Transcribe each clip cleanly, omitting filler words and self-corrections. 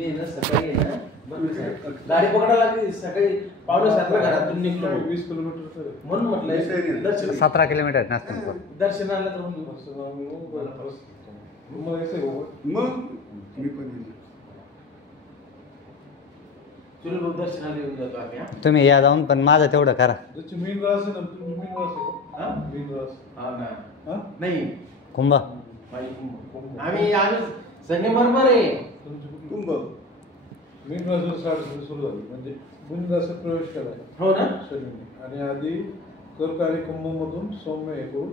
मी ना सकाळी ना गाडी पकडायला लागली सकाळी 5:30 घरातून निघलो 20 किलोमीटर म्हणून म्हटलं दर्शन 17 किलोमीटर नसतं दर्शनाला जाऊन मग मी पण तुला दर्शनाला येऊन जातो आम्ही तुम्ही या जाऊन पण माझं तेवढं करा त्याची मेन रास आहे ना तुम्ही मेन रास आहे हा मेन रास हा ना हा नाही कुंभ आम्ही संगमरमर आहे कुंभ मेन रास स्टार्ट सुरू झाली म्हणजे मेन रासात प्रवेश केला हो ना शनीने आणि आधी कर्क आणि कुंभ मधून सौम्य हे करून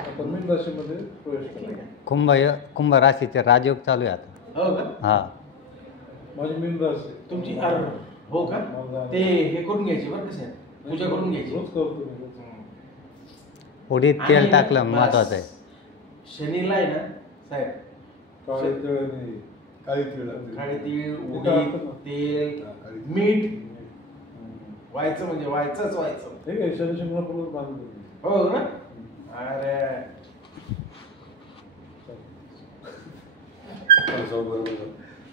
आता मेन राशीमध्ये प्रवेश केला कुंभ राशीचे राजयोग चालू आहे आता हो का हा माझी मेन रास आहे तुमची हो का ते हे करून घ्यायची बरं कसं पूजा करून घ्यायची रोज करतो मी उडीद तेल टाकलं महत्वाचं आहे शनीला आहे ना साहेब काळे तिळ आणि काळी तिळ काळे तीळ उडीद तेल मीठ व्हायचं म्हणजे व्हायचंच व्हायचं ठीक आहे शनी शिंगणापूर बांधतो हो ना अरे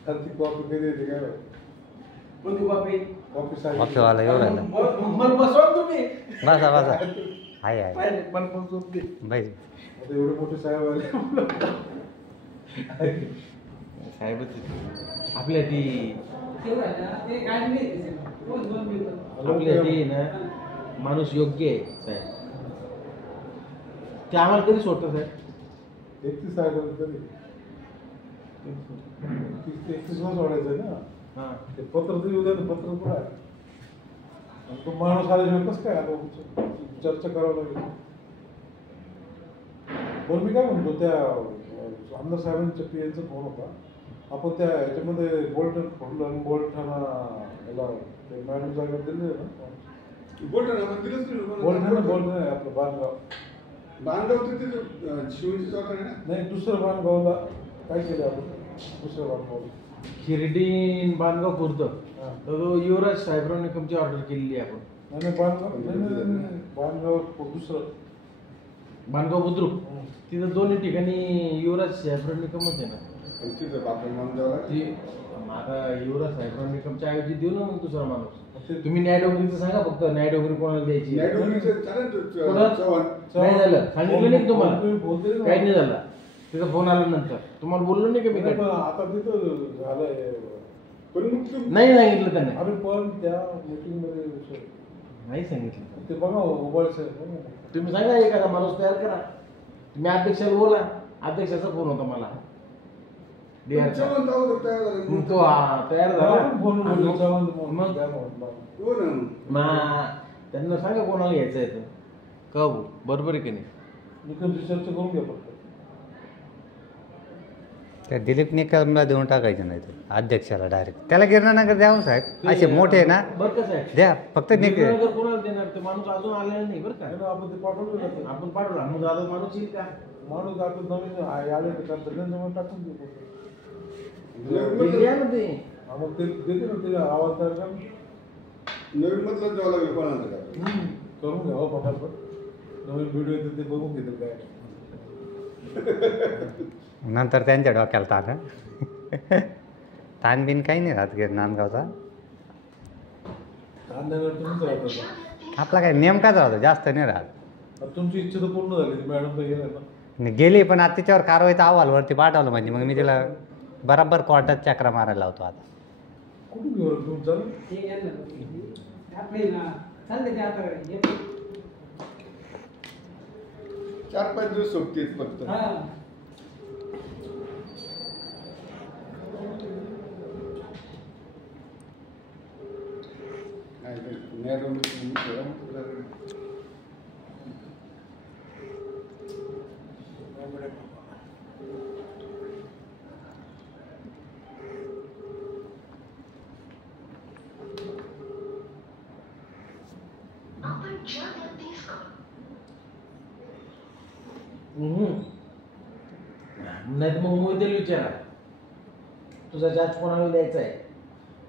ती कॉफी कधी येते काय कोणती कॉफी कॉफी साहेब कॉफीवाला येऊ राहिला मग बसवा तुम्ही बसा बसा आहे आहे पण झोप दे बाई आता एवढे मोठे साहेब आले साहेबच आपल्या ती आपल्या ती ना माणूस योग्य आहे साहेब ते आम्हाला कधी सोडतं साहेब 31 साहेब कधी 31 ला सोडायचं ना हां ते पत्र तरी उद्या पत्र पण आहे आणि तो माणूस आल्याशिवाय कसं काय आलो चर्चा करावं लागेल पण मी काय म्हणतो त्या आमदार साहेबांच्या पीएनचा फोन होता आपण त्या ह्याच्यामध्ये बोलटन फोडलं आणि बोलठाना याला ते मॅडम जागा दिले ना बोलठाना आपलं बांधगाव शिवची चौक आहे ना नाही दुसरं बांधगावला काय केलं आपण दुसरं बांधगावला शिर्डी बांधगाव पुरतं तर युवराज साहेबराव निकमची ऑर्डर केलेली आहे आपण नाही बांधगाव दुसरं बांधगाव बुद्रुक तिथं दोन्ही ठिकाणी युवराज साहेबराव निकमच आहे ना ती आता युवराज साहेबराव निकमच्या ऐवजी देऊ ना मग दुसरा माणूस तुम्ही न्यायडोगरीचं सांगा फक्त न्यायडोगरी कोणाला द्यायची नाही झालं सांगितलं नाही तुम्हाला काही नाही झालं तिचा फोन आला नंतर तुम्हाला बोललो नाही का मी आता तिथं झालंय नाही सांगितलं त्याने अरे पण त्या मीटिंग मध्ये नाही सांगितलं ते बघा मोबाईल साहेब तुम्ही सांगा एखादा माणूस तयार करा तुम्ही अध्यक्षाला बोला अध्यक्षाचा फोन होता मला तो तयार झाला मग त्यांना सांगा कोणाला घ्यायचं आहे का बरोबर आहे की नाही निकमची चर्चा करून घ्या फक्त त्या दिलीप निकमला देऊन टाकायचं नाही ते अध्यक्षाला डायरेक्ट त्याला गिरणानगर द्यावं साहेब असे मोठे आहे ना बरं का साहेब द्या फक्त कोणाला देणार ते माणूस अजून आलेला नाही बरं का आपण ते पाठवलं आपण पाठवला मग दादा माणूस येईल का माणूस आपण नवीन आले त्यांच्यामध्ये टाकून देऊ मग ते देते ना ते आवाज तयार करा नवीन मतलब द्यावं लागेल कोणाला करून घ्या हो पटापट नवीन व्हिडिओ येते ते बघून घेतील काय नंतर त्यांच्या डोक्याला ताण ताणबिन काही नाही राहत गिर नांदगावचा आपला काय नेमकाच राहतो जास्त नाही राहत तुमची इच्छा तर पूर्ण झाली मॅडम तर गेल्या ना गेली पण आता तिच्यावर कारवाईचा अहवाल वरती पाठवलं म्हणजे मग मी तिला बराबर कोर्टात चक्रा मारायला लावतो आता कुठून घेऊ घेऊन चालू चार पाच दिवस सोबतीत फक्त नाही मग मोहितेला विचारा तुझा जाज कोणाला द्यायचा आहे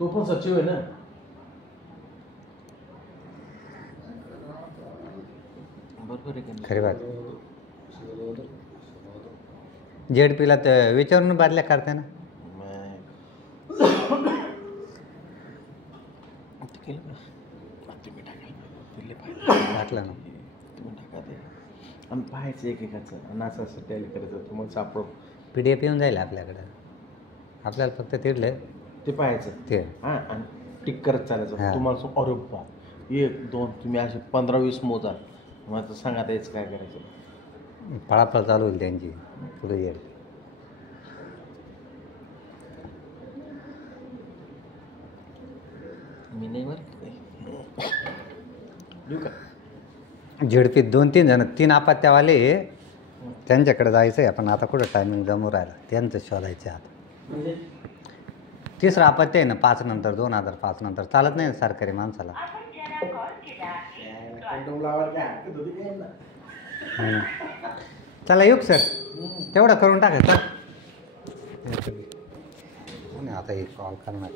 तो पण सचिव आहे ना बरोबर आहे खरी बात जेडपीला तर विचारून बादल्या करते ना ते केलं का तुम्ही टाकायला दिले पाहिजे टाकलं ना तुम्ही टाका ते आणि पाहायचं एकेकाचं आणि असं टॅली करायचं तुम्हाला सापडो PDF येऊन जाईल आपल्याकडं आपल्याला फक्त तिथलं ते पाहायचं ते हां आणि टिक करत चालायचं हां. तुम्हाला अरे बाप 1 2 तुम्ही असे 15-20 मोजा मग आता सांगा त्याचं काय करायचं पळापळ चालू होईल त्यांची पुढे येईल मी नाही बरं देऊ का झेडपीत 2-3 जण 3 आपत्त्यावाले त्यांच्याकडे जायचं आहे आपण आता कुठं टायमिंग जमू राहिला त्यांचं शोधायचं आता म्हणजे तिसरं आपत्ती आहे ना 5 नंतर 2005 नंतर चालत नाही ना सरकारी माणसाला कंडोम लावायला काय हरकत होती काय ना चला येऊ सर तेवढं करून टाकायचं आता एक कॉल करणार